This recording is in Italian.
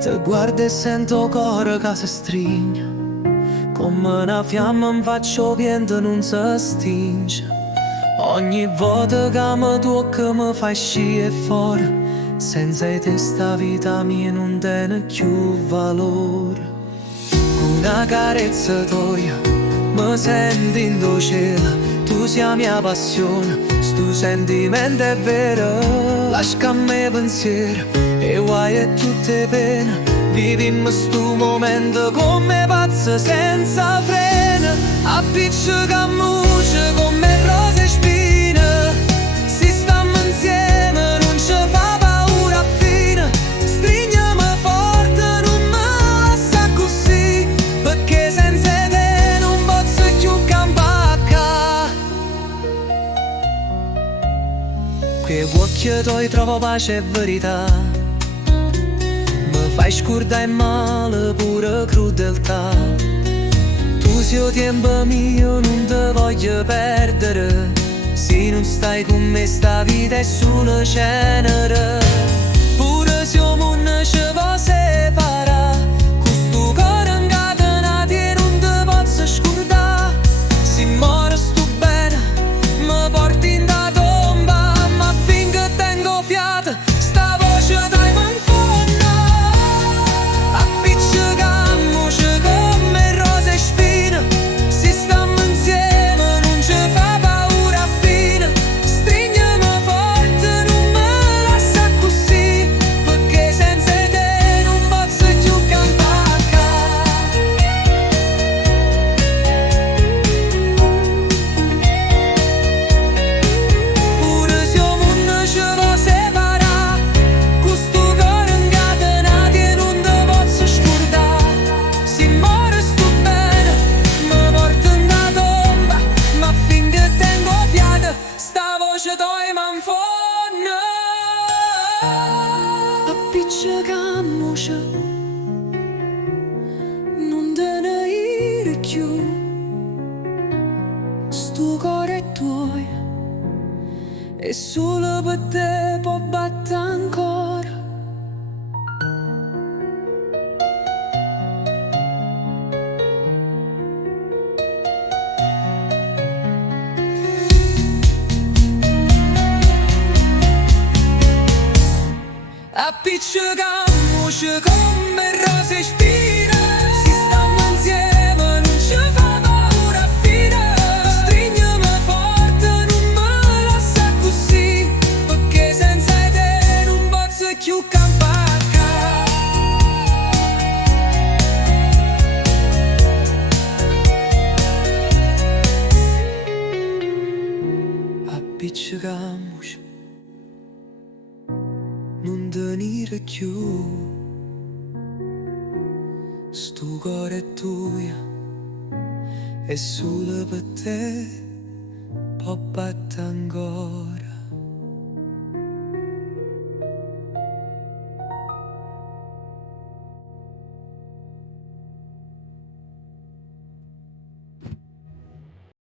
Te guardo e sento cuore che si stringe, come una fiamma mi faccio vento non si stinge. Ogni volta che mi tocca mi fai uscire fuori, senza te sta vita mia non tiene più valore. Una carezza tua mi senti in tuo cielo, tu sei la mia passione, sto sentimento è vero. Lascia a me pensiero e guai e tutte pene, vivimmo sto momento come pazzo senza freno. Appiccica muce come rose e spine, si stiamo insieme non ci fa paura a fine. Stringiamo forte, non me lascia così, perché senza te non posso più campare. Quei occhi tuoi trovo pace e verità, fai scordare il male pure crudeltà. Tu sei il tempo mio, non ti voglio perdere, se non stai con me sta vita è solo cenere. Pure se il mondo ci può separare, questo cuore incatenato e non ti posso scordare. Se muore sto bene, mi porti in da tomba, ma finché tengo fiato sta voce dai mi infonda. Appiccicamoci come rose e spine, se stiamo insieme non ci fa paura a fine. Stringiamo forte, non me lascia così, perché senza te non posso più campare. Pure se il mondo ci può separare, questo cuore incatenato e non ti posso scordare. Se muore sto bene, mi porto in da tomba, ma finché tengo fiato sta voce tua mi infonda. Appiccicamoci, non te ne ire più, sto cuore è tuo e solo per te può battere ancora. Appiccicamoci come rose e spine, se stiamo insieme non ci fa paura a fine. Stringiamo forte, non me lascia così, perché senza te non posso più campare. Appiccicamoci, non venire più, sto cuore è tuo e solo per te può battere ancora.